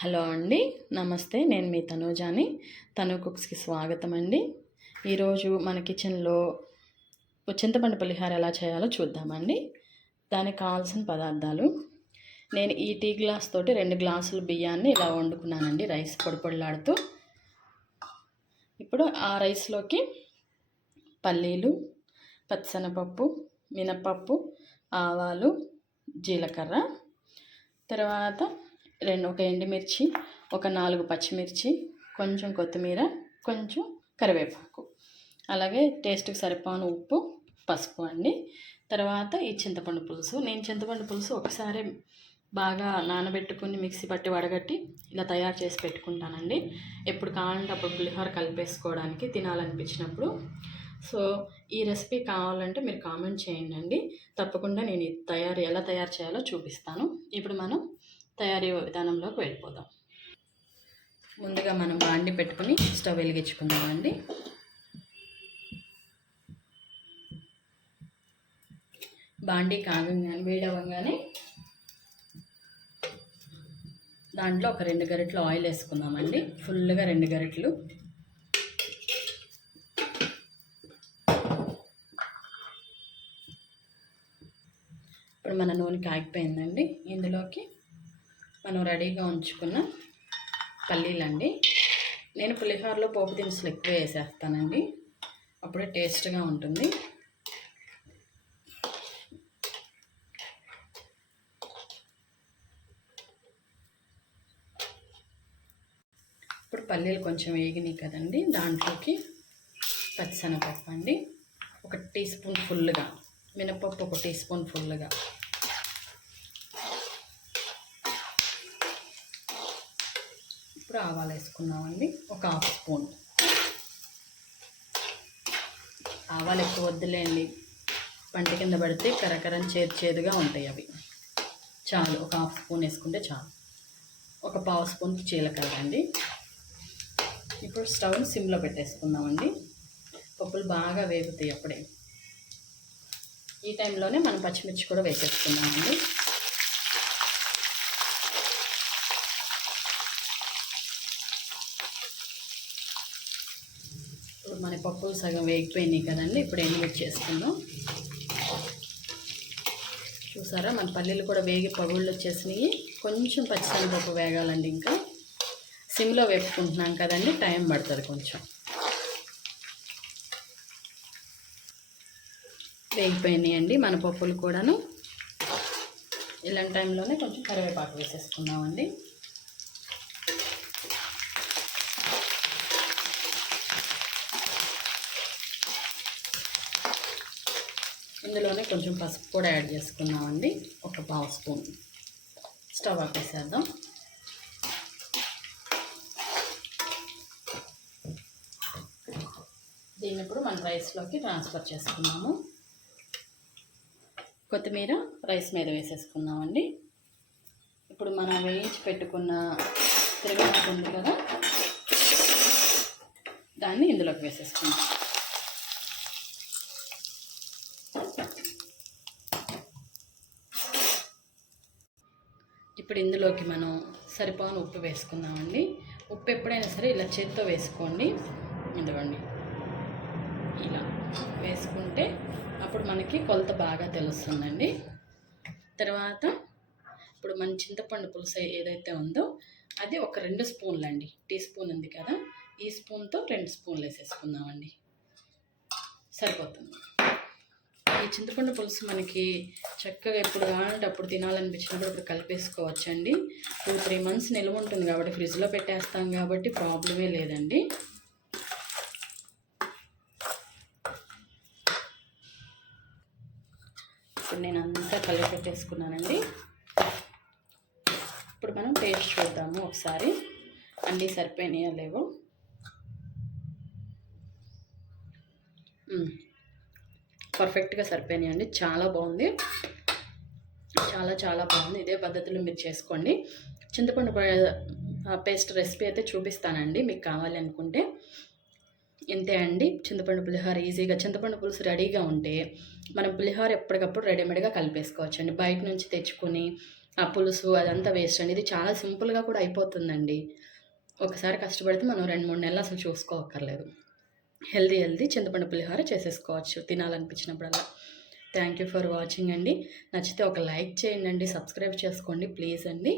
Hello అండి, నమస్తే. నేను మీ తనూజాని. తను కుక్స్కి స్వాగతం అండి. ఈరోజు మన కిచెన్లో చింతపండు పులిహోర ఎలా చేయాలో చూద్దామండి. దానికి కావాల్సిన పదార్థాలు, నేను ఈ టీ గ్లాస్ తోటి 2 గ్లాసులు బియ్యాన్ని ఇలా వండుకున్నానండి, రైస్ పొడి పొడిలాడుతూ. ఇప్పుడు ఆ రైస్లోకి పల్లీలు, పచ్చిశనగపప్పు, మినపప్పు, ఆవాలు, జీలకర్ర, తర్వాత ఒక ఎండుమిర్చి, ఒక 4 పచ్చిమిర్చి, కొంచెం కొత్తిమీర, కొంచెం కరివేపాకు, అలాగే టేస్ట్కి సరిపోను ఉప్పు, పసుపు అండి. తర్వాత ఈ చింతపండు పులుసు. నేను చింతపండు పులుసు ఒకసారి బాగా నానబెట్టుకుని మిక్సీ పట్టి వడగట్టి ఇలా తయారు చేసి పెట్టుకుంటానండి. ఎప్పుడు కావాలంటే అప్పుడు పులిహోర కలిపేసుకోవడానికి తినాలనిపించినప్పుడు. సో ఈ రెసిపీ కావాలంటే మీరు కామెంట్ చేయండి. తప్పకుండా నేను ఎలా తయారు చేయాలో చూపిస్తాను. ఇప్పుడు మనం తయారీ విధానంలోకి వెళ్ళిపోదాం. ముందుగా మనం బాండి పెట్టుకుని స్టవ్ వెలిగించుకుందామండి. బాండి వేడవగానే దాంట్లో ఒక 2 గరిటెలు ఆయిల్ వేసుకుందామండి. ఫుల్గా 2 గరిటెలు. ఇప్పుడు మన నూనె కాగిపోయిందండి. ఇందులోకి మనం రెడీగా ఉంచుకున్న పల్లీలండి. నేను పులిహోరలో పోపు దినుసులు ఎక్కువ వేసేస్తానండి, అప్పుడే టేస్ట్గా ఉంటుంది. ఇప్పుడు పల్లీలు కొంచెం వేగినాయి కదండి, దాంట్లోకి పచ్చిశనగపప్పు అండి 1 టీ స్పూన్ ఫుల్గా, మినపప్పు 1 టీ స్పూన్ ఫుల్గా, ఇప్పుడు ఆవాలు వేసుకున్నామండి 1/2 స్పూన్. ఆవాలు ఎక్కువ వద్దులేండి, పంట కింద పడితే కరకరం చేదుగా ఉంటాయి అవి. చాలు, 1/2 స్పూన్ వేసుకుంటే చాలు. 1/4 స్పూన్ జీలకర్ర అండి. ఇప్పుడు స్టవ్ని సిమ్లో పెట్టేసుకుందామండి. పప్పులు బాగా వేగుతాయి అప్పుడే. ఈ టైంలోనే మనం పచ్చిమిర్చి కూడా వేసేసుకుందామండి. ఇప్పుడు మన పప్పులు సగం వేగిపోయినాయి కదండి. ఇప్పుడు ఎండుమిర్చి చేసుకుందాం. చూసారా, మన పల్లీలు కూడా వేగి పగుళ్ళు వచ్చేసినాయి. కొంచెం పచ్చిశనగపప్పు వేగాలండి. ఇంకా సిమ్లో వేపుకుంటున్నాం కదండి, టైం పడుతుంది కొంచెం. వేగిపోయినాయండి మన పప్పులు కూడాను. ఇలాంటి టైంలోనే కొంచెం కరివేపాకు వేసేసుకుందామండి. ఇందులోనే కొంచెం పసుపు కూడా యాడ్ చేసుకున్నామండి, 1/4 స్పూన్. స్టవ్ ఆపేసేద్దాం. దీన్ని ఇప్పుడు మన రైస్లోకి ట్రాన్స్ఫర్ చేసుకున్నాము. కొత్తిమీర రైస్ మీద వేసేసుకున్నామండి. ఇప్పుడు మనం వేయించి పెట్టుకున్న తిరగమాత ఉంది కదా, దాన్ని ఇందులోకి వేసేసుకుందాం. ఇప్పుడు ఇందులోకి మనం సరిపోని ఉప్పు వేసుకుందామండి. ఉప్పు ఎప్పుడైనా సరే ఇలా చేత్తో వేసుకోండి. ఇదిగోండి, ఇలా వేసుకుంటే అప్పుడు మనకి కొలత బాగా తెలుస్తుందండి. తర్వాత ఇప్పుడు మన చింతపండు పులుసు ఏదైతే ఉందో అది ఒక 2 స్పూన్లు అండి. టీ స్పూన్ ఉంది కదా, ఈ స్పూన్తో 2 స్పూన్లు వేసేసుకుందామండి, సరిపోతుంది. ఈ చింతపండు పులుసు మనకి చక్కగా ఎప్పుడు కావాలంటే అప్పుడు తినాలనిపించినప్పుడు ఇప్పుడు కలిపేసుకోవచ్చండి. 2-3 మంత్స్ నిల్వ ఉంటుంది కాబట్టి, ఫ్రిడ్జ్లో పెట్టేస్తాం కాబట్టి ప్రాబ్లమే లేదండి. ఇప్పుడు నేను అంతా కలిపి పెట్టేసుకున్నానండి. ఇప్పుడు మనం టేస్ట్ చూద్దాము ఒకసారి, అన్నీ సరిపోయినాయో లేవో. పర్ఫెక్ట్గా సరిపోయినాయండి, చాలా బాగుంది, చాలా బాగుంది. ఇదే పద్ధతిలో మీరు చేసుకోండి. చింతపండు పేస్ట్ రెసిపీ అయితే చూపిస్తానండి మీకు కావాలి అనుకుంటే. ఇంతే అండి, చింతపండు పులిహోర ఈజీగా. చింతపండు పులుసు రెడీగా ఉంటే మనం పులిహోర ఎప్పటికప్పుడు రెడీమేడ్గా కలిపేసుకోవచ్చు అండి. బయట నుంచి తెచ్చుకొని ఆ పులుసు అదంతా వేస్ట్ అండి. ఇది చాలా సింపుల్‌గా కూడా అయిపోతుందండి. ఒకసారి కష్టపడితే మనం 2, 3 నెలలు అసలు చూసుకోక్కర్లేదు. హెల్తీ చింతపండు పులిహోర చేసేసుకోవచ్చు తినాలనిపించినప్పుడల్లా. థ్యాంక్ యూ ఫర్ వాచింగ్ అండి. నచ్చితే ఒక లైక్ చేయండి, సబ్స్క్రైబ్ చేసుకోండి ప్లీజ్ అండి.